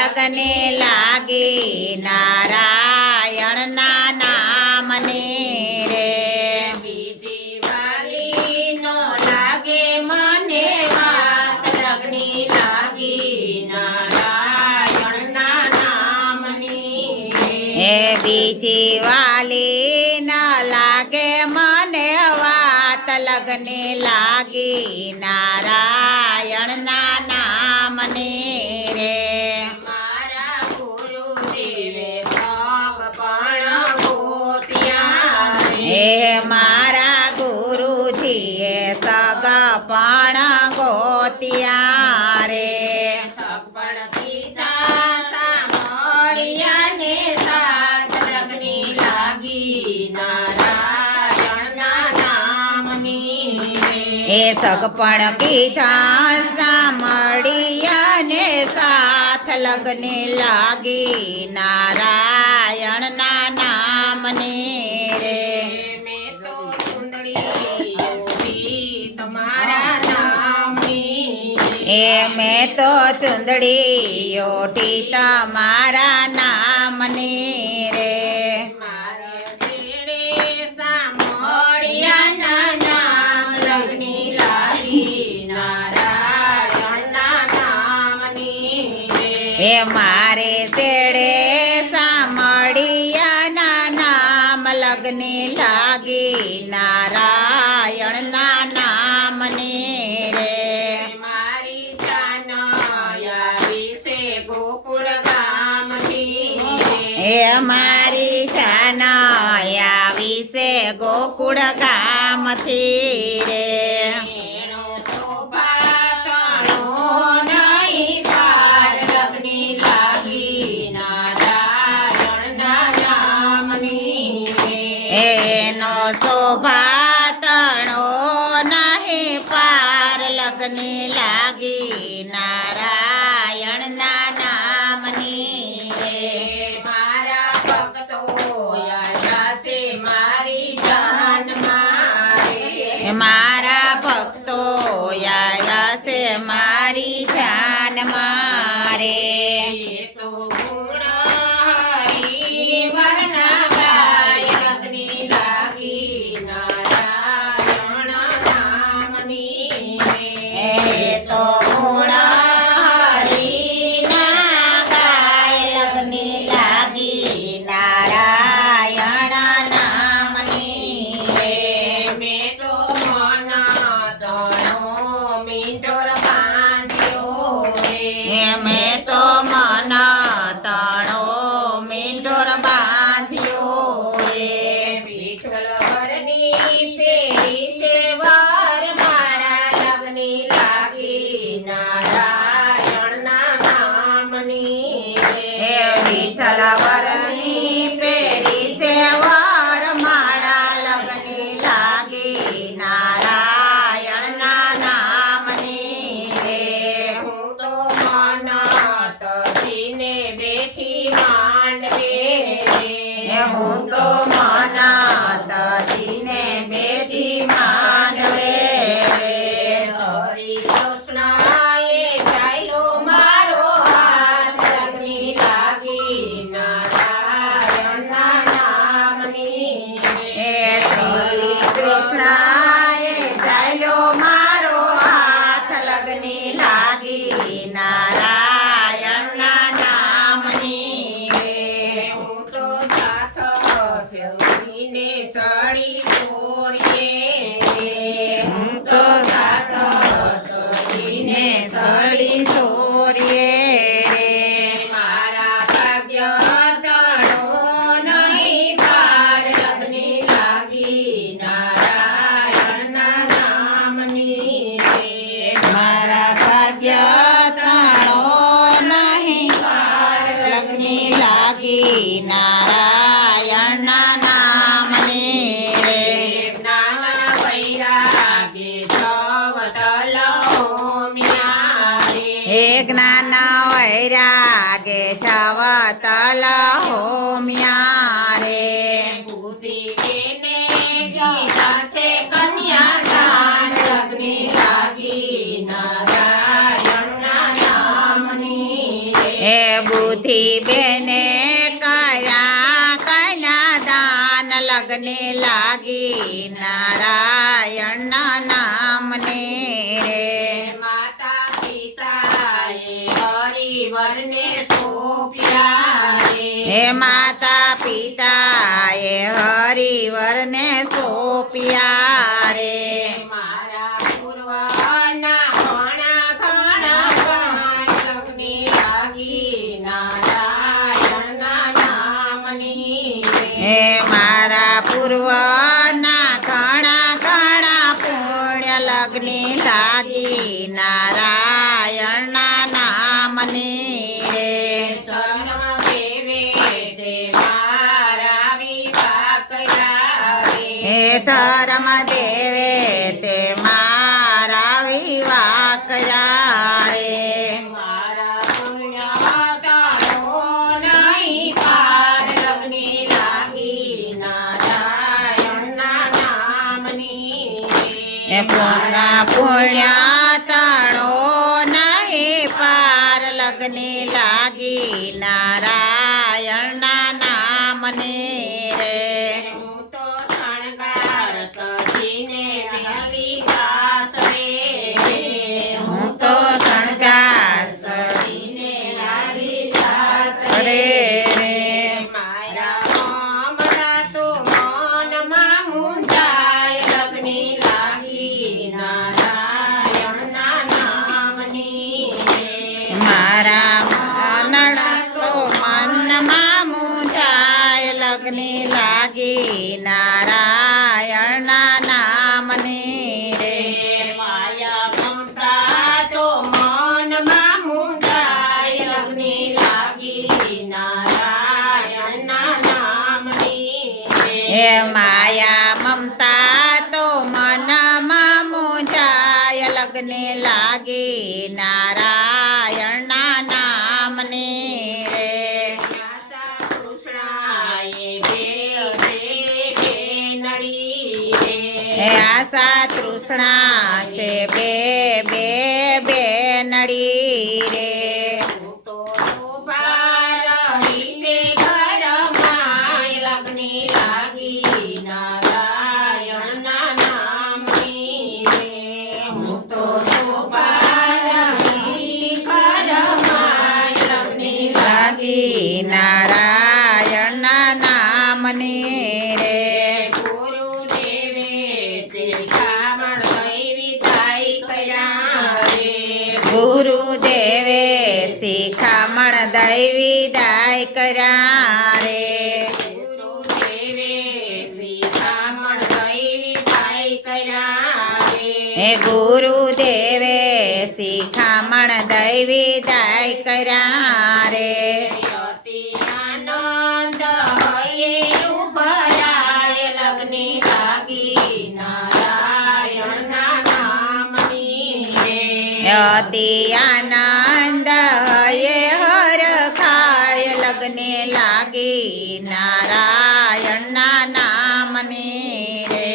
લગને લાગી નારાયણના નામને રે બીજી વાલી નો લાગે મને વાત લગની લાગી નારાયણના નામની એ બીજી વાલી ન લાગે મને વાત લગને લાગી નારાયણના નામને રે મારા ગુરુદેવે સગપણ ગોત્યા એ મારા ગુરુજીએ સગપણ ગોત્યા રે સગપણ કીધા સાંભળ્યા ને સાત લગની લાગી નારાયણના નામની એ સગપણ કીધા સાંભળીને સાથ લગને લાગી નારાયણના નામને રે મેં તો ચૂંદડી ઓઢી તમારા નામની એ મેં તો ચૂંદડી ઓઢી તમારા નામને રે મારે છેડે સાંભળ્યાના નામ લગની લાગી નારાયણના નામની એ મારે શેડે સાંભળિયાના નામ લગને લાગી નારાયણના નામને રે મારી જાનયા વિશે ગોકુળ ગામથી એ મારી જાનયા વિશે ગોકુળ ગામથી રે એનો શોભા તણો નહીં પાર લગની લાગી નારાયણના નામની એનો શોભા તણો નહીં પાર લગને લાગી નારાયણના નામની રે મારા ભક્તો આવ્યા છે મારી જાન મારે મારા ભક્તો આવ્યા છે મારી જાન મારે એ તો ગુણ હરી વરના ગાય લગની લાગી નારાયણ નામની એ તો ગુણ હરીના ગાય લગને લાગી નારાયણ નામની રે મેં તો મન તણો મીઠોર બાંધ્યો મેં તો મન તણો મીંઢોર બાંધ્યો રે વિઠ્ઠલ વરની પેરી સેવાર મારા લગની લાગી નારાયણના નામની હે વિઠ્ઠલ વરની પેરી સેવાર માળા લગને લાગી નારાયણના નામની રે હું તો મન તજીને બેઠી માંડવે હું તો મન તજીને બેઠી માંડવે રે હરી કૃષ્ણએ ચાલ્યો મારો હાથ લગની લાગી નારાયણના નામની હે શ્રી કૃષ્ણએ ચાલ્યો મારો હાથ લગને લાગી નારાયણના નામની રે હું તો સાથ સેવડીને સડી ચોરીએ હું તો સાથ સડીને સડી સોરીએ રે મારા ભાગ્ય તણો નહીં પાર લગની લાગી નારાયણના નામની મારા ભાગ્ય તાણો નહીં પાર લગની લાગી નારાયણના નામને રે નામ વૈરાગે જવતલ હોમિયારે હે જ્ઞાન વૈરાગે જવતલ હોમ્યા રે બુદ્ધિ એને ગીતા છે કન્યાદાન લગની લાગી નારાયણના નામની હે બુદ્ધિ બેને કર્યા કન્યાદાન લગ્ને લાગી નારાયણના નામને રે માતા પિતાએ હરિવરને સોંપ્યા હે માતા પિતાએ હરિવરને સોંપ્યા રે મારા પૂર્વના ઘણા ઘણા લગ્ને લાગી નારાયણના નામની હે મારા પૂર્વના ઘણા ઘણા પુણ્ય લગ્ને લાગી નારાયણના નામને રે ધર્મ દેવે તે મારા વિવાહ કર્યા હે ધર્મ દેવે તે મારા વિવાહ કર્યા રે મારા પુણ્ય તારો નહીં પાર લગ્ને લાગી નારાયણના નામની હે પૂર્ણ પુણ્ય તણો નહીં પાર લગ્ને લાગી નારાયણના નામને રે હું તો શણગાર સજીને મેલી દાસ રે હું તો શણગાર સજીને લાડી દાસ રે રે મારા મમરા તો મનમાં મૂંઝાય લગ્ને લાગી નારાયણના નામની મારા મનડા તો મનમાં મૂંઝાય લગ્ને લાગી નારાયણના નામને રે માયા મમતા તો મનમાં મૂંઝાય લગ્ને લાગી નારાયણના નામની હે માયા મમતા તો મનમાં મૂંઝાય લગ્ને લાગી નારાયણના નામને રે આશા તૃષ્ણાએ બેવ દે નડી હે આશા તૃષ્ણા છે બે નડી રે હું તો શોભા રહી તે ઘરમાં લગ્ને લાગી નારાયણના નામની હું તો શોભા રહી ઘરમાં લગ્ને લાગી નારાયણના નામને રે ગુરુદેવે શિખામણ દૈવી તાઈ કર્યા રે ગુરુદેવે શિખામણ દૈવી દાય કર્યા રે ગુરુદેવે શિખામણ દૈવી તાઈ કર્યા રે હે ગુરુદેવે શિખામણ દૈવી દાય કર્યા રે અતિ આનંદ હૈયે ઉભરાય લગ્ને લાગી નારાયણના નામની રે અતિ આનંદ હયે હર ખાય લગ્ને લાગી નારાયણના નામને રે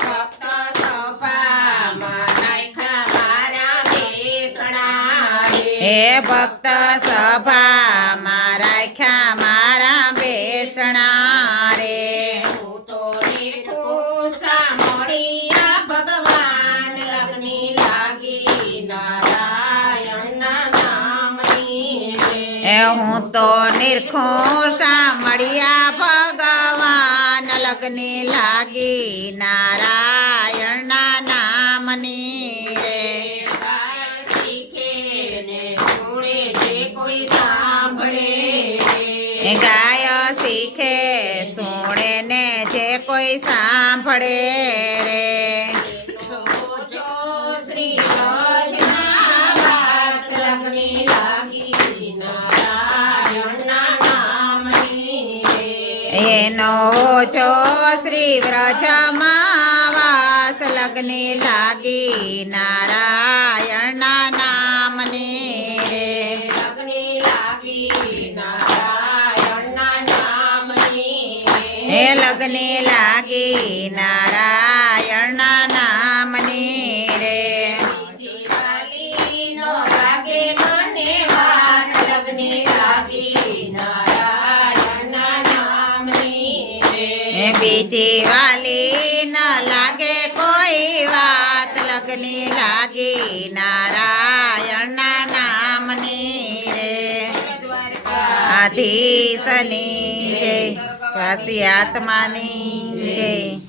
ભક્ત સભામાં નાખ્યા મારા બેસણા હે ભક્ત સભામાં રાખ્યા મારા બેસણા રે હું તો નિર્ઘોષા મળ્યા ભગવાન લગ્ને લાગી નારાયણના નામની હે હું તો નિર્ખોષા મળ્યા ભગવાન લગ્ને લાગી નારાયણના નામની રે ગાય શીખે ને સુણે જે કોઈ સાંભળે ગાય શીખે સુણે ને જે કોઈ સાંભળે રે જો શ્રી રજના વાસ લગ્ને લાગી નારાયણના નામની એનો જો શ્રી વ્રજમાં વાસ લગ્ને લાગી નારાયણના નામની રે લગ્ને લાગી નારાયણના નામની હે લગ્ને લાગી નારાયણના નામની રે બીજી વાલીનો લાગે મને વાર લગ્ને લાગી બીજી વાલી ન લાગે કોઈ વાત લગની લાગી નારાયણના નામની રે આધીશની જય કાશી આત્માની જય